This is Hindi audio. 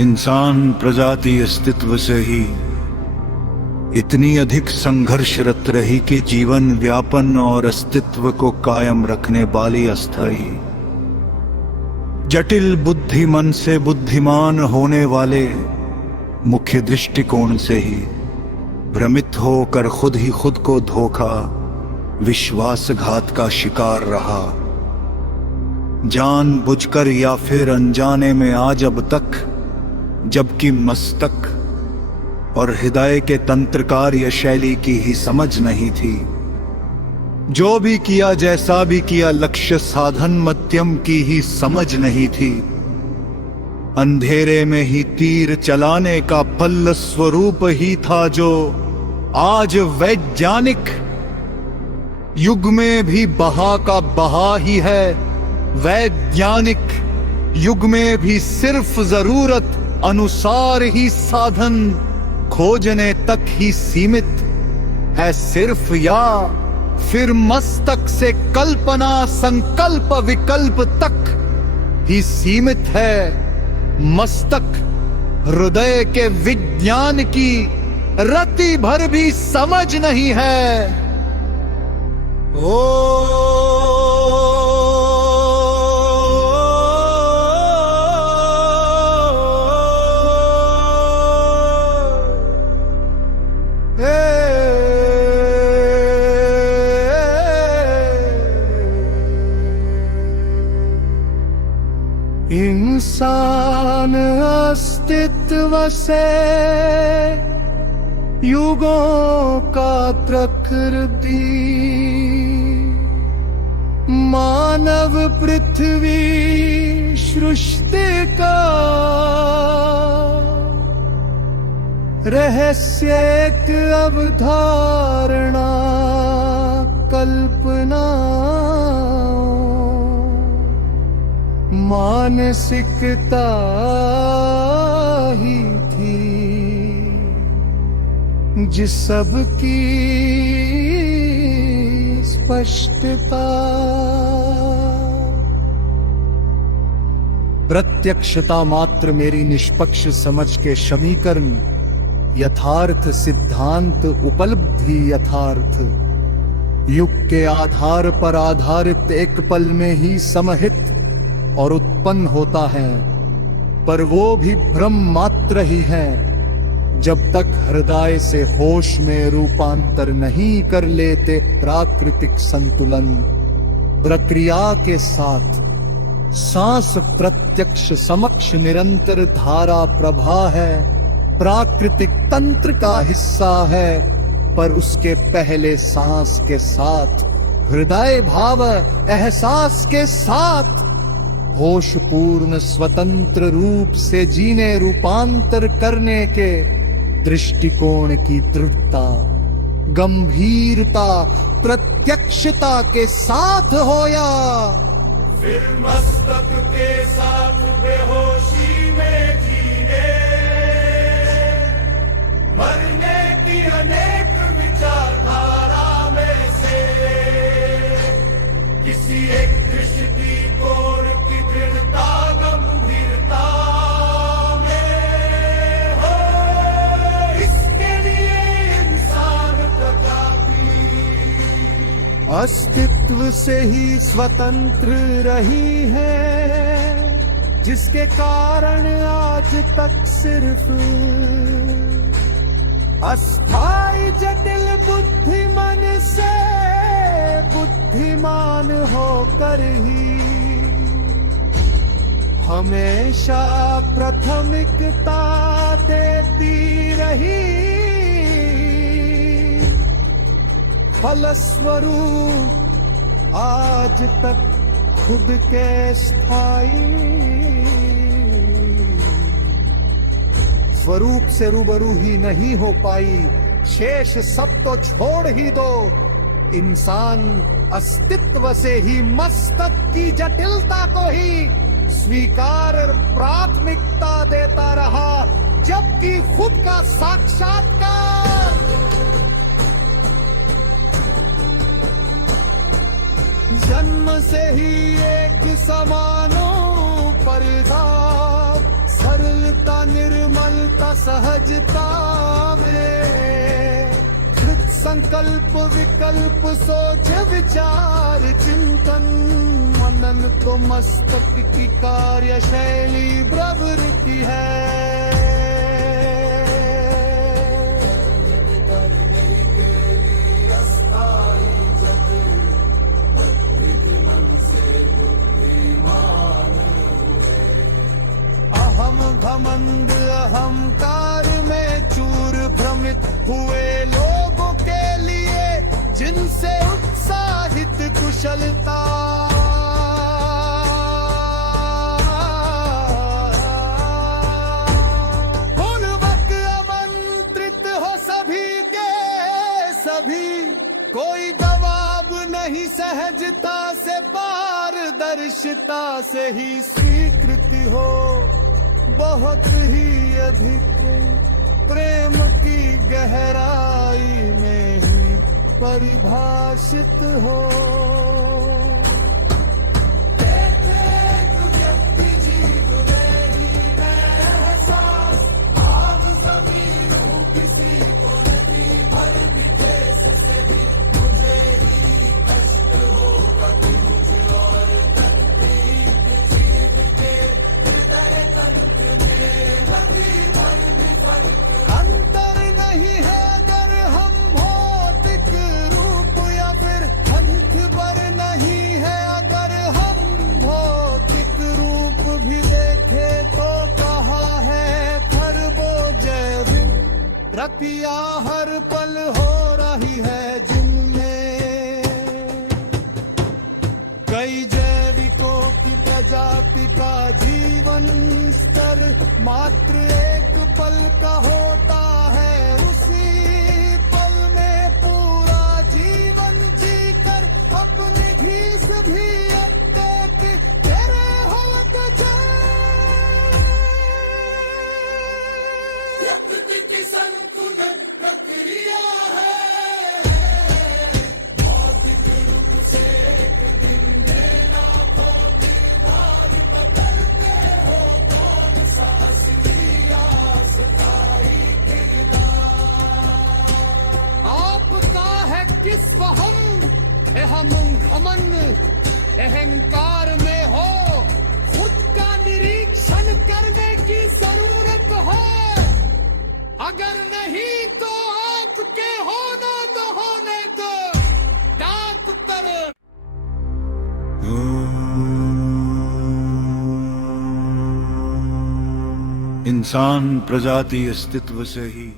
इंसान प्रजाति अस्तित्व से ही इतनी अधिक संघर्षरत रही कि जीवन व्यापन और अस्तित्व को कायम रखने वाली अस्थायी जटिल बुद्धि मन से बुद्धिमान होने वाले मुख्य दृष्टिकोण से ही भ्रमित होकर खुद ही खुद को धोखा विश्वासघात का शिकार रहा। जानबूझकर या फिर अनजाने में आज अब तक, जबकि मस्तक और हृदय के तंत्रकार या शैली की ही समझ नहीं थी। जो भी किया जैसा भी किया लक्ष्य साधन मध्यम की ही समझ नहीं थी। अंधेरे में ही तीर चलाने का फल स्वरूप ही था जो आज वैज्ञानिक युग में भी बहा का बहा ही है। वैज्ञानिक युग में भी सिर्फ जरूरत अनुसार ही साधन खोजने तक ही सीमित है। सिर्फ या फिर मस्तक से कल्पना संकल्प विकल्प तक ही सीमित है। मस्तक हृदय के विज्ञान की रति भर भी समझ नहीं है। इंसान अस्तित्व से युगों का प्रकृति मानव पृथ्वी सृष्टि का रहस्य एक अवधारणा कल्पना मानसिकता ही थी जिस सब की स्पष्टता। प्रत्यक्षता मात्र मेरी निष्पक्ष समझ के समीकरण यथार्थ सिद्धांत उपलब्धि यथार्थ युग के आधार पर आधारित एक पल में ही समाहित और उत्पन्न होता है, पर वो भी भ्रम मात्र ही है जब तक हृदय से होश में रूपांतर नहीं कर लेते। प्राकृतिक संतुलन प्रक्रिया के साथ सांस प्रत्यक्ष समक्ष निरंतर धारा प्रवाह है, प्राकृतिक तंत्र का हिस्सा है, पर उसके पहले सांस के साथ हृदय भाव एहसास के साथ होश पूर्ण स्वतंत्र रूप से जीने रूपांतर करने के दृष्टिकोण की दृढ़ता गंभीरता प्रत्यक्षता के साथ होया। फिर मस्तक के साथ बेहोशी में जीने मरने की अनेक विचारधारा में से किसी एक दृष्टिकोण की दृढ़ता गंभीरता में हो। इसके लिए इंसान प्रजाति अस्तित्व से ही स्वतंत्र रही है, जिसके कारण आज तक सिर्फ अस्थाई जटिल बुद्धि मन से बुद्धिमान होकर ही हमेशा प्राथमिकता देती रही। फलस्वरूप आज तक खुद के स्थायी स्वरूप से रूबरू ही नहीं हो पाई। शेष सब तो छोड़ ही दो, इंसान अस्तित्व से ही मस्तक की जटिलता को ही स्वीकार और प्राथमिकता देता रहा, जबकि खुद का साक्षात्कार जन्म से ही एक समानो परिधाम, सरलता निर्मलता सहजता में, कृत संकल्प विकल्प सोच विचार चिंतन, मनन तो मस्तक की कार्यशैली प्रवृत्ति है। अहम घमंड अहंकार में चूर भ्रमित हुए लोगों के लिए, जिनसे उत्साहित कुशलता पूर्वक आमंत्रित हो सभी के सभी, कोई दबाव नहीं, सहजता से पारदर्शिता से ही स्वीकृति हो, बहुत ही अधिक प्रेम की गहराई में ही परिभाषित हो। अंतर नहीं है अगर हम भौतिक रूप, या फिर अंत पर नहीं है अगर हम भौतिक रूप भी देखे तो कहा है खरबोजैविक रतिया हर पल हो रही है जिनमें, कई जैविकों की प्रजाति का जीवन स्तर मात्र एक पल का होता है, उसी पल में पूरा जीवन जीकर अपनी फीस भी अपने की तेरे होत जाए। प्रकृति की संतुलन प्रक्रिया है, किस वहम अहम घमन अहंकार में हो, खुद का निरीक्षण करने की जरूरत है, अगर नहीं तो आपके होना तो होने दो डाक पर। इंसान प्रजाति अस्तित्व से ही